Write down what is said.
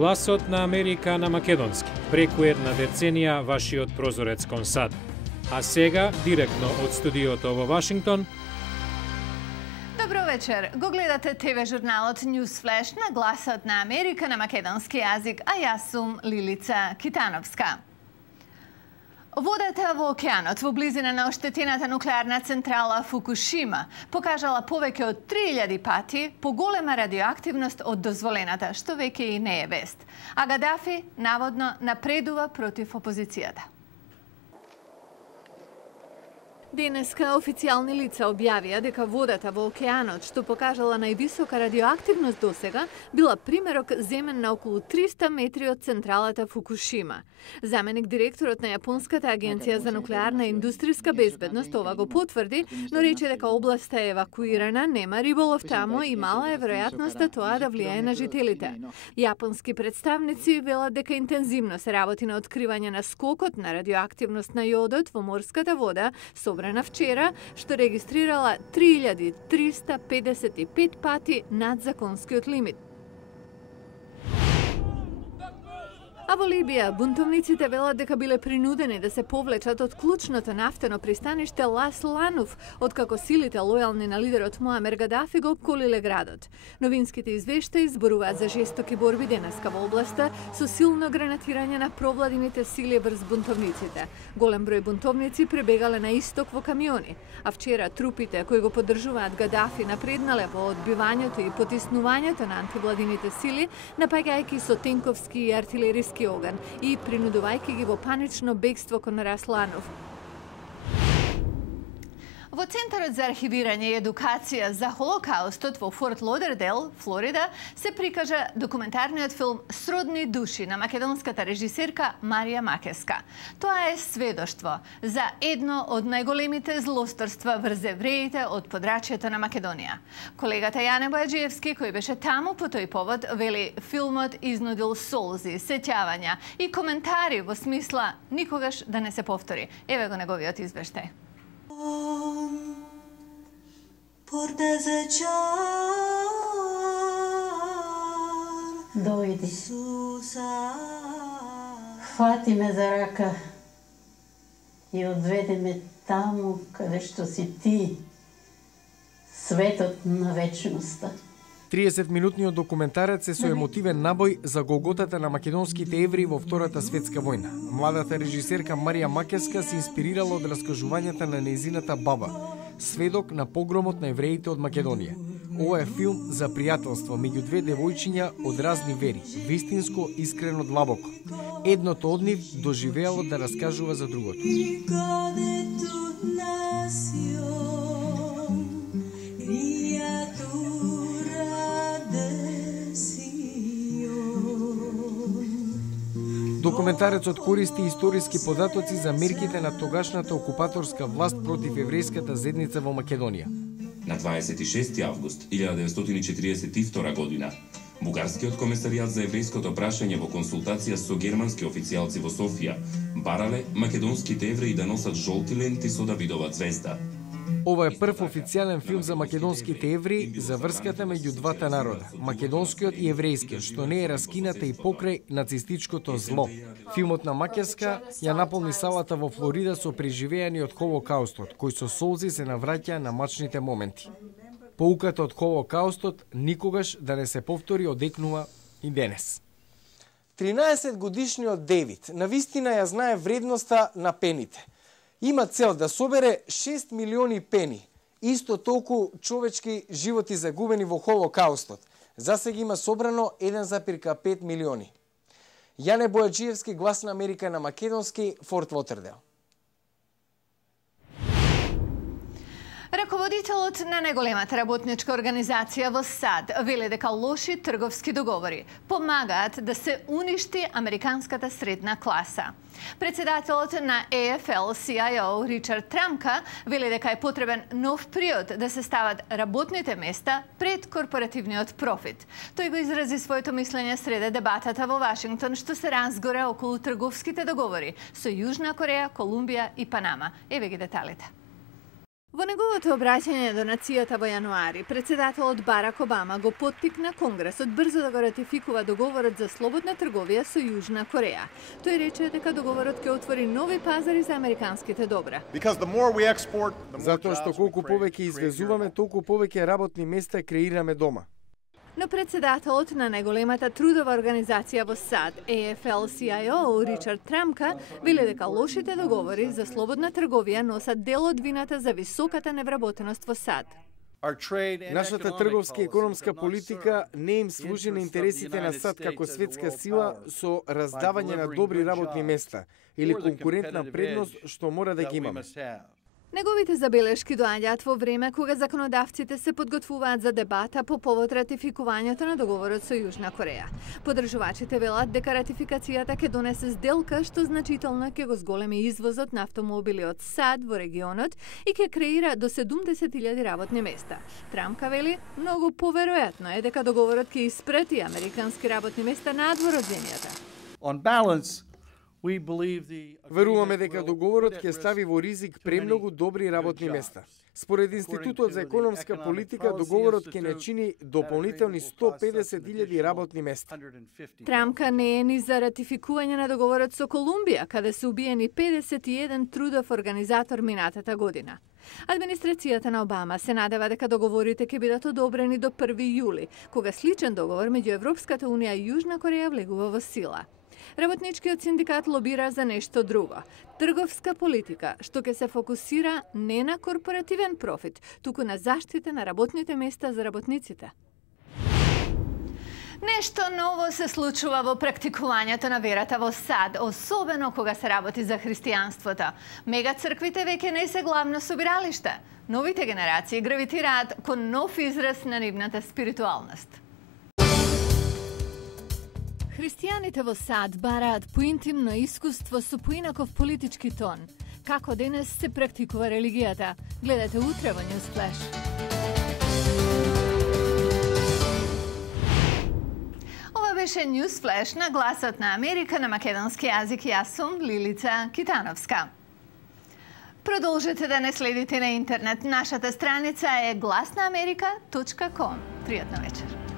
Гласот на Америка на македонски. Преку една деценија вашиот прозорец кон САД. А сега, директно од студиото во Вашингтон. Добро вечер. Го гледате ТВ журналот News Flash на Гласот на Америка на македонски јазик, а јас сум Лилица Китановска. Водата во океанот во близина на оштетената нуклеарна централа Фукушима покажала повеќе од 3000 пати поголема радиоактивност од дозволената, што веќе и не е вест. А Гадафи наводно напредува против опозицијата. Денеска официјални лица објавија дека водата во океанот, што покажала највисока радиоактивност досега, била примерок земен на околу 300 метри од централата Фукушима. Заменик директорот на Јапонската агенција за нуклеарна и индустријска безбедност ова го потврди, но рече дека областа е евакуирана, нема риболов таму и мала е веројатноста тоа да влијае на жителите. Јапонски представници велат дека интензивно се работи на откривање на скокот на радиоактивност на јодот во морската вода, собрана вчера, што регистрирала 3355 пати над законскиот лимит. А во Либија, бунтовниците велат дека биле принудени да се повлечат од клучното нафтено пристаниште Лас Ланув, откако силите лојални на лидерот Муамер Гадафи го обколиле градот. Новинските извештаи зборуваат за жестоки борби денеска во областа со силно гранатирање на провладините сили врз бунтовниците. Голем број бунтовници пребегале на исток во камиони, а вчера трупите кои го поддржуваат Гадафи напреднале во одбивањето и потиснувањето на антивладините сили, напаѓајќи со тенковски и артилериски оган и принудувајќи ги во панично бегство кон Расланов. Во Центарот за архивирање и едукација за Холокаустот во Форт Лодердейл, Флорида, се прикажа документарниот филм Сродни души на македонската режисерка Марија Макеска. Тоа е сведоштво за едно од најголемите злосторства врз евреите од подрачјето на Македонија. Колегата Јане Бојаджиевски, кој беше таму по тој повод, вели филмот изнудил солзи, сеќавања и коментари во смисла никогаш да не се повтори. Еве го неговиот извештај. Дојди. Фати ме за рака и одведе ме таму каде што си ти, светот на вечноста. 30-минутниот документарец е со емотивен набој за голготата на македонските евреи во Втората светска војна. Младата режисерка Марија Макеска се инспирирала од раскажувањата на нејзината баба, сведок на погромот на евреите од Македонија. Ова е филм за пријателство меѓу две девојчиња од разни вери, вистинско, искрено, длабоко. Едното од нив доживеало да раскажува за другото. Документарецот користи историски податоци за мерките на тогашната окупаторска власт против еврејската заедница во Македонија. На 26 август 1942 година, Бугарскиот комесаријат за еврејското прашање во консултација со германски официјалци во Софија барале македонските евреи да носат жолти ленти со Давидова звезда. Ова е прв официјален филм за македонските евреи за врската меѓу двата народа, македонскиот и еврејскиот, што не е раскината и покрај нацистичкото зло. Филмот на Макеска ја наполни салата во Флорида со преживеани од Холокаустот, кој со солзи се навраќа на мачните моменти. Поуката од Холокаустот никогаш да не се повтори одекнува и денес. 13 годишниот Девид навистина ја знае вредноста на пените. Има цел да собере 6 милиони пени, исто толку човечки животи загубени во Холокаустот. Засега има собрано 1,5 милиони. Јане Бојаджиевски, Глас на Америка на македонски, Форт Лотердейл. Раководителот на најголемата работничка организација во САД вели дека лоши трговски договори помагаат да се уништи американската средна класа. Председателот на AFL-CIO Ричард Трамка вели дека е потребен нов период да се стават работните места пред корпоративниот профит. Тој го изрази своето мислење среде дебатата во Вашингтон што се разгоре околу трговските договори со Јужна Кореја, Колумбија и Панама. Еве ги деталите. Во неговото обраќање до нацијата во јануари, председателот Барак Обама го поттикна Конгресот брзо да го ратификува договорот за слободна трговија со Јужна Кореја. Тој рече дека договорот ќе отвори нови пазари за американските добра. Затоа што колку повеќе извезуваме, толку повеќе работни места креираме дома. Но председателот на најголемата трудова организација во САД, AFL-CIO, Ричард Трамка, вели дека лошите договори за слободна трговија носат дел од вината за високата невработеност во САД. Нашата трговска и економска политика не им служи на интересите на САД како светска сила со раздавање на добри работни места или конкурентна предност што мора да ги имаме. Неговите забелешки доаѓаат во време кога законодавците се подготвуваат за дебата по повод ратификувањето на договорот со Јужна Кореја. Подржувачите велат дека ратификацијата ќе донесе сделка што значително ќе го зголеми извозот на автомобили од САД во регионот и ќе креира до 70.000 работни места. Трамка вели, многу поверојатно е дека договорот ќе испрети американски работни места надвор од земјата. Веруваме дека договорот ќе стави во ризик премногу добри работни места. Според Институтот за економска политика, договорот ќе не чини дополнителни 150.000 работни места. Трамка не е ни за ратификување на договорот со Колумбија, каде се убиени 51 трудов организатор минатата година. Администрацијата на Обама се надева дека договорите ќе бидат одобрени до 1 јули, кога сличен договор меѓу Европската унија и Јужна Кореја влегува во сила. Работничкиот синдикат лобира за нешто друго. Трговска политика, што ќе се фокусира не на корпоративен профит, туку на заштита на работните места за работниците. Нешто ново се случува во практикувањето на верата во САД, особено кога се работи за христијанството. Мега црквите веќе не се главно собиралиште. Новите генерации гравитираат кон нов израз на нивната спиритуалност. Христијаните во САД бараат поинтимно искуство со поинаков политички тон. Како денес се практикува религијата? Гледате утре во Newsflash. Ова беше Newsflash на Гласот на Америка на македонски јазик. Јас сум Лилица Китановска. Продолжете да не следите на интернет. Нашата страница е glasnaamerika.com. Пријатна вечер.